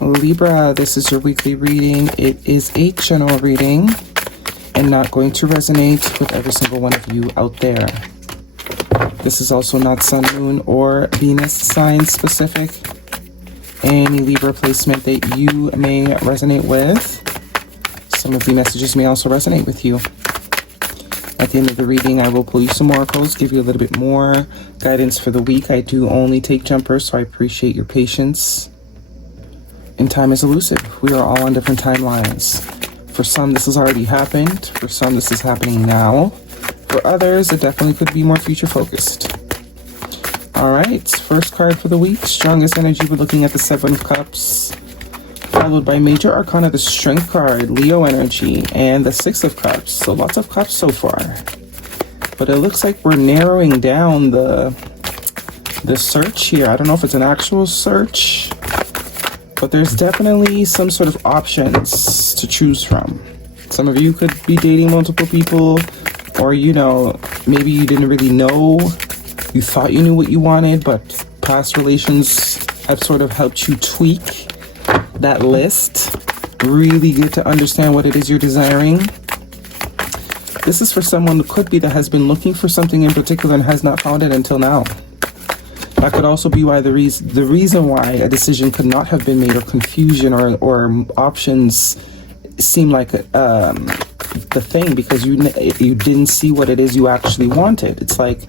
Libra, this is your weekly reading. It is a general reading and not going to resonate with every single one of you out there. This is also not Sun, Moon, or Venus sign specific. Any Libra placement that you may resonate with. Some of the messages may also resonate with you. At the end of the reading, I will pull you some oracles, give you a little bit more guidance for the week. I do only take jumpers, so I appreciate your patience. And time is elusive. We are all on different timelines. For some, this has already happened. For some, this is happening now. For others, it definitely could be more future focused. All right, first card for the week. Strongest energy, we're looking at the Seven of Cups. Followed by Major Arcana, the Strength card, Leo energy, and the Six of Cups. So lots of cups so far. But it looks like we're narrowing down the search here. I don't know if it's an actual search, but there's definitely some sort of options to choose from. Some of you could be dating multiple people, or, you know, maybe you didn't really know. You thought you knew what you wanted, but past relations have sort of helped you tweak that list. Really get to understand what it is you're desiring. This is for someone who could be that has been looking for something in particular and has not found it until now. That could also be why the reason why a decision could not have been made, or confusion, or options seem like the thing, because you didn't see what it is you actually wanted. It's like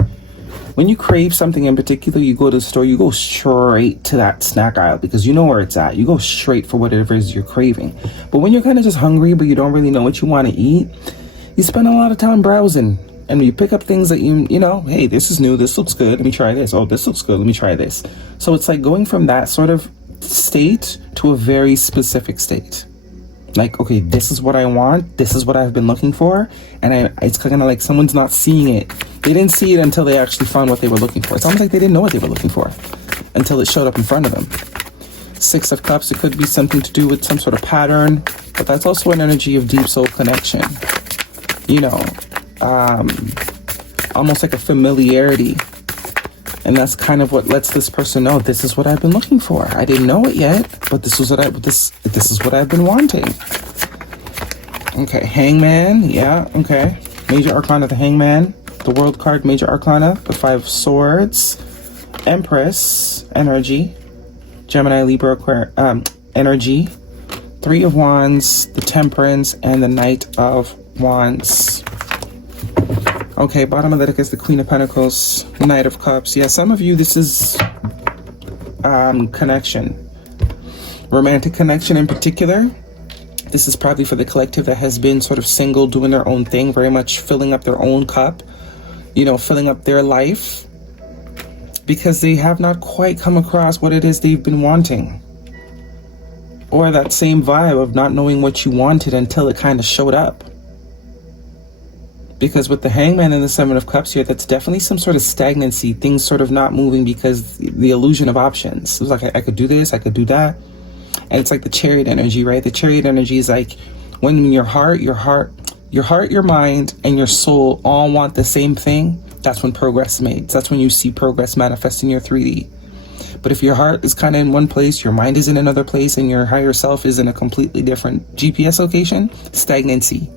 when you crave something in particular, you go to the store, you go straight to that snack aisle because you know where it's at. You go straight for whatever it is you're craving. But when you're kind of just hungry, but you don't really know what you want to eat, you spend a lot of time browsing. And you pick up things that you know, hey, this is new, this looks good, let me try this. Oh, this looks good, let me try this. So it's like going from that sort of state to a very specific state. Like, okay, this is what I want, this is what I've been looking for, and it's kind of like someone's not seeing it. They didn't see it until they actually found what they were looking for. It's almost like they didn't know what they were looking for until it showed up in front of them. Six of Cups, it could be something to do with some sort of pattern, but that's also an energy of deep soul connection. You know, almost like a familiarity. And that's kind of what lets this person know, this is what I've been looking for. I didn't know it yet, but this is what I've been wanting. Okay, Hangman, yeah, okay. Major Arcana, the Hangman. The World card, Major Arcana, the Five of Swords. Empress, energy. Gemini, Libra, energy. Three of Wands, the Temperance, and the Knight of Wands. Okay, bottom of the deck is the Queen of Pentacles, Knight of Cups. Yeah, some of you, this is connection. Romantic connection in particular. This is probably for the collective that has been sort of single, doing their own thing, very much filling up their own cup, you know, filling up their life, because they have not quite come across what it is they've been wanting. Or that same vibe of not knowing what you wanted until it kind of showed up. Because with the Hangman and the Seven of Cups here, that's definitely some sort of stagnancy, things sort of not moving because the illusion of options. It was like, I could do this, I could do that. And it's like the Chariot energy, right? The Chariot energy is like when your heart, your mind, and your soul all want the same thing. That's when progress is made. That's when you see progress manifest in your 3D. But if your heart is kind of in one place, your mind is in another place, and your higher self is in a completely different GPS location, stagnancy.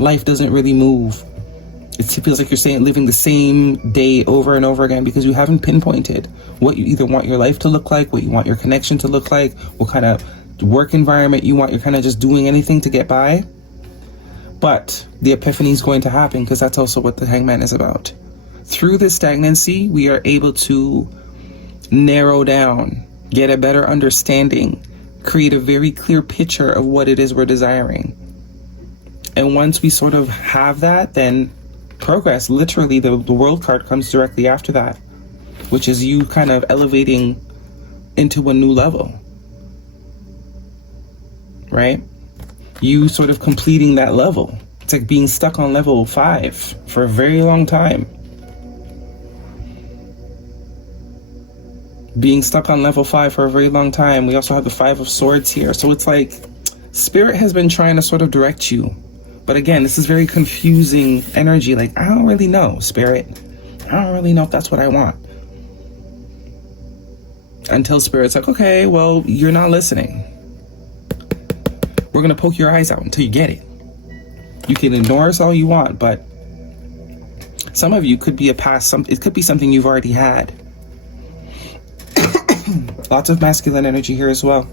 Life doesn't really move. It feels like you're living the same day over and over again because you haven't pinpointed what you either want your life to look like, what you want your connection to look like, what kind of work environment you want. You're kind of just doing anything to get by. But the epiphany is going to happen because that's also what the Hangman is about. Through this stagnancy, we are able to narrow down, get a better understanding, create a very clear picture of what it is we're desiring. And once we sort of have that, then progress, literally the World card comes directly after that, which is you kind of elevating into a new level, right? You sort of completing that level. It's like being stuck on level 5 for a very long time. Being stuck on level 5 for a very long time. We also have the Five of Swords here. So it's like Spirit has been trying to sort of direct you. But again, this is very confusing energy. Like, I don't really know, Spirit. I don't really know if that's what I want. Until Spirit's like, okay, well, you're not listening. we're going to poke your eyes out until you get it. You can ignore us all you want, but some of you could be a past, it could be something you've already had. Lots of masculine energy here as well.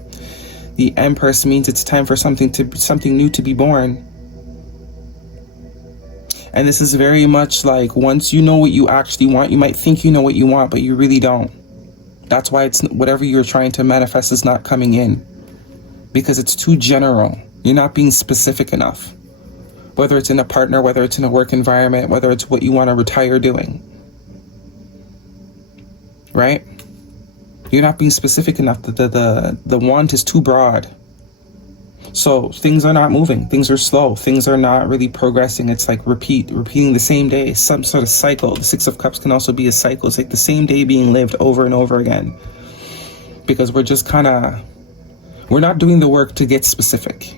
The Empress means it's time for something new to be born. And this is very much like, once you know what you actually want, you might think you know what you want, but you really don't. That's why it's whatever you're trying to manifest is not coming in, because it's too general. You're not being specific enough. Whether it's in a partner, whether it's in a work environment, whether it's what you want to retire doing. Right? You're not being specific enough. The want is too broad. So things are not moving. Things are slow. Things are not really progressing. It's like repeating the same day, some sort of cycle. The Six of Cups can also be a cycle. It's like the same day being lived over and over again. Because we're just we're not doing the work to get specific.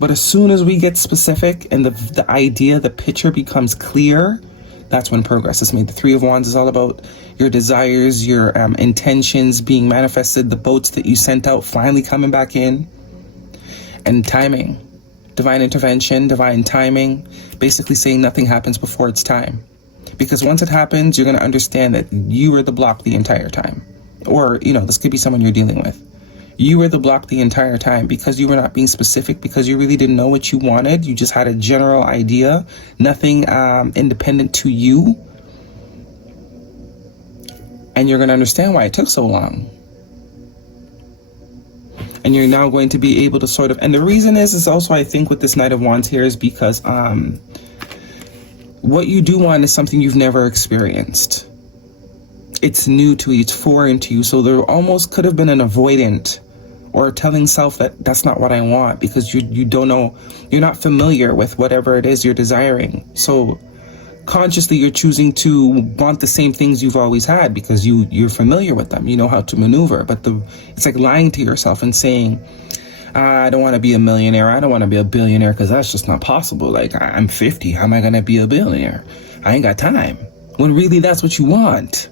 But as soon as we get specific and the idea, the picture becomes clear, that's when progress is made. The Three of Wands is all about your desires, your intentions being manifested, the boats that you sent out finally coming back in, and timing. Divine intervention, divine timing, basically saying nothing happens before it's time. Because once it happens, you're going to understand that you were the block the entire time. Or, this could be someone you're dealing with. You were the block the entire time because you were not being specific, because you really didn't know what you wanted. You just had a general idea, nothing independent to you. And you're going to understand why it took so long. And you're now going to be able to and the reason is also, I think, with this Knight of Wands here is because what you do want is something you've never experienced. It's new to you, it's foreign to you. So there almost could have been an avoidant or telling self that that's not what I want, because you don't know, you're not familiar with whatever it is you're desiring. So consciously you're choosing to want the same things you've always had because you're familiar with them. You know how to maneuver. But it's like lying to yourself and saying, I don't want to be a millionaire. I don't want to be a billionaire because that's just not possible. Like, I'm 50. How am I going to be a billionaire? I ain't got time. When really that's what you want.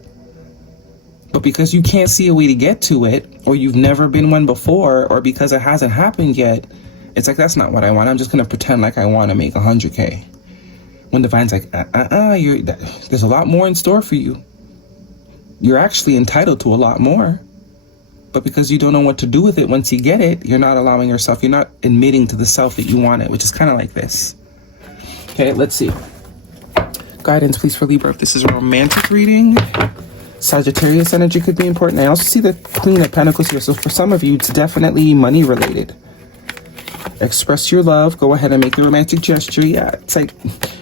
But because you can't see a way to get to it, or you've never been one before, or because it hasn't happened yet, it's like, that's not what I want. I'm just going to pretend like I want to make 100K. When Divine's like, there's a lot more in store for you. You're actually entitled to a lot more. But because you don't know what to do with it once you get it, you're not allowing yourself, you're not admitting to the self that you want it, which is kind of like this. Okay, let's see. Guidance, please, for Libra. If this is a romantic reading, Sagittarius energy could be important. I also see the Queen of Pentacles here. So for some of you, it's definitely money related. Express your love. Go ahead and make the romantic gesture. Yeah, it's like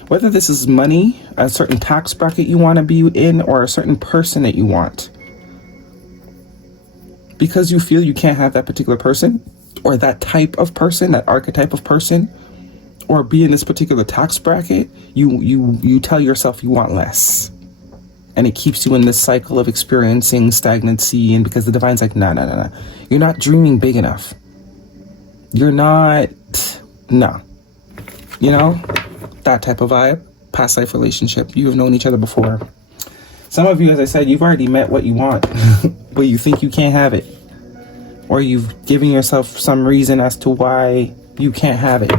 whether this is money, a certain tax bracket you want to be in, or a certain person that you want. Because you feel you can't have that particular person, or that type of person, that archetype of person, or be in this particular tax bracket, you tell yourself you want less. And it keeps you in this cycle of experiencing stagnancy. And because the Divine's like, no. You're not dreaming big enough. You're not, no. That type of vibe. Past life relationship. You have known each other before. Some of you, as I said, you've already met what you want. But you think you can't have it. Or you've given yourself some reason as to why you can't have it.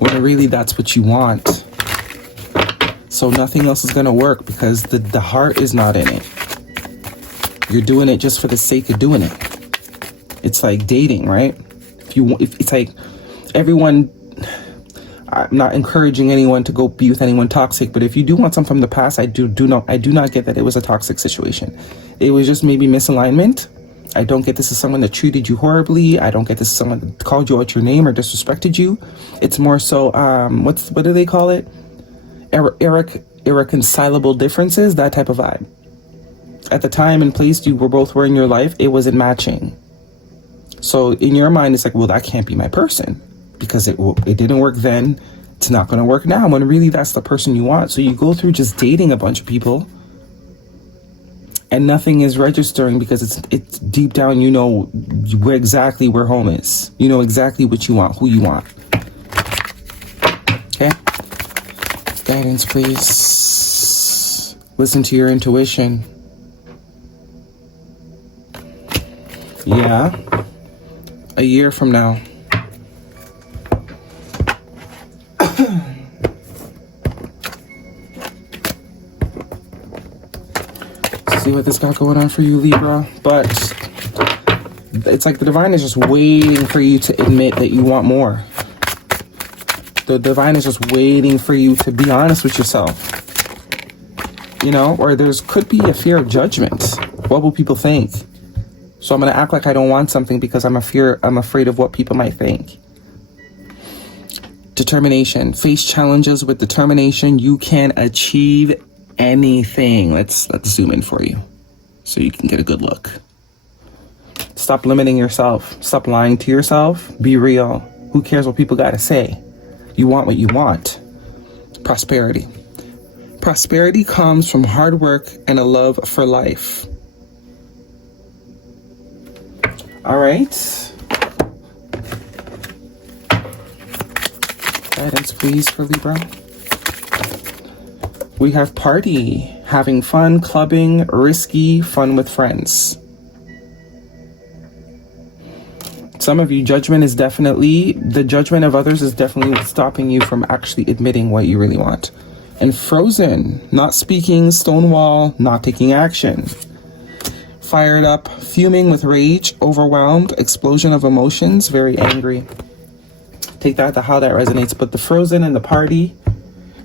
When really that's what you want. So nothing else is going to work because the heart is not in it. You're doing it just for the sake of doing it. It's like dating, right? If it's like everyone, I'm not encouraging anyone to go be with anyone toxic, but if you do want something from the past, I do not get that it was a toxic situation. It was just maybe misalignment. I don't get this as someone that treated you horribly. I don't get this as someone that called you out your name or disrespected you. It's more so, what do they call it? Irreconcilable differences, that type of vibe. At the time and place you both were in your life, it wasn't matching. So in your mind, it's like, well, that can't be my person because it didn't work then. It's not going to work now, when really that's the person you want. So you go through just dating a bunch of people and nothing is registering because it's deep down, you know exactly where home is. You know exactly what you want, who you want. Okay? Guidance, please. Listen to your intuition. Yeah. a year from now. See what this got going on for you, Libra. But it's like the divine is just waiting for you to admit that you want more. The divine is just waiting for you to be honest with yourself. You know, or could be a fear of judgment. What will people think? So I'm going to act like I don't want something because I'm afraid of what people might think. Determination. Face challenges with determination. You can achieve anything. Let's zoom in for you so you can get a good look. Stop limiting yourself. Stop lying to yourself. Be real. Who cares what people got to say? You want what you want. Prosperity. Prosperity comes from hard work and a love for life. All right. Guidance, please, for Libra. We have party, having fun, clubbing, risky, fun with friends. Some of you, the judgment of others is definitely what's stopping you from actually admitting what you really want. And frozen, not speaking, stonewall, not taking action. Fired up, fuming with rage, overwhelmed, explosion of emotions, very angry. Take that to how that resonates. But the frozen and the party,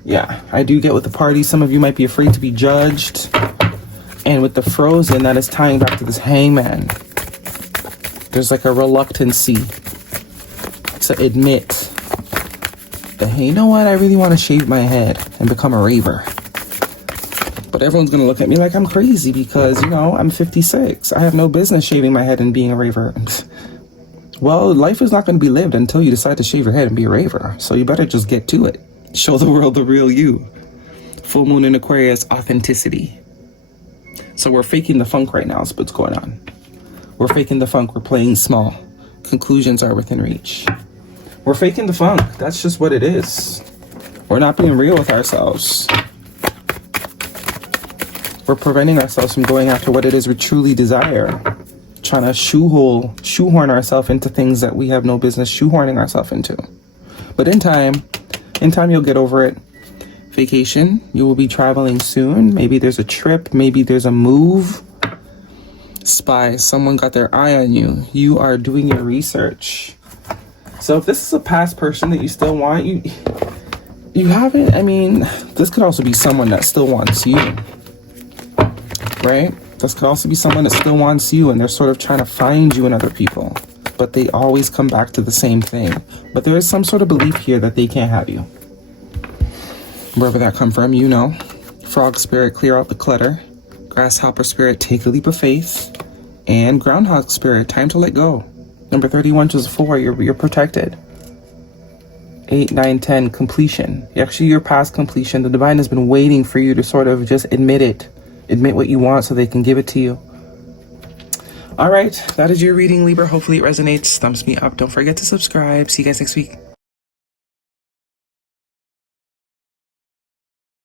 yeah, I do get with the party. Some of you might be afraid to be judged. And with the frozen, that is tying back to this hangman. There's like a reluctancy to admit that, hey, you know what? I really want to shave my head and become a raver. But everyone's going to look at me like I'm crazy because, you know, I'm 56. I have no business shaving my head and being a raver. Well, life is not going to be lived until you decide to shave your head and be a raver. So you better just get to it. Show the world the real you. Full moon in Aquarius, authenticity. So we're faking the funk right now is what's going on. We're faking the funk. We're playing small. Conclusions are within reach. We're faking the funk. That's just what it is. We're not being real with ourselves. We're preventing ourselves from going after what it is we truly desire. Trying to shoehorn ourselves into things that we have no business shoehorning ourselves into. But in time you'll get over it. Vacation, you will be traveling soon. Maybe there's a trip, maybe there's a move. Spy, someone got their eye on you. You are doing your research. So if this is a past person that you still want, you haven't, I mean, this could also be someone that still wants you. Right? This could also be someone that still wants you and they're sort of trying to find you in other people. But they always come back to the same thing. But there is some sort of belief here that they can't have you. Wherever that come from, you know. Frog spirit, clear out the clutter. Grasshopper spirit, take a leap of faith. And groundhog spirit, time to let go. Number 31 to 4, you're protected. 8, 9, 10, completion. Actually, you're past completion. The divine has been waiting for you to sort of just admit it. Admit what you want so they can give it to you. All right, that is your reading, Libra. Hopefully it resonates. Thumbs me up. Don't forget to subscribe. See you guys next week.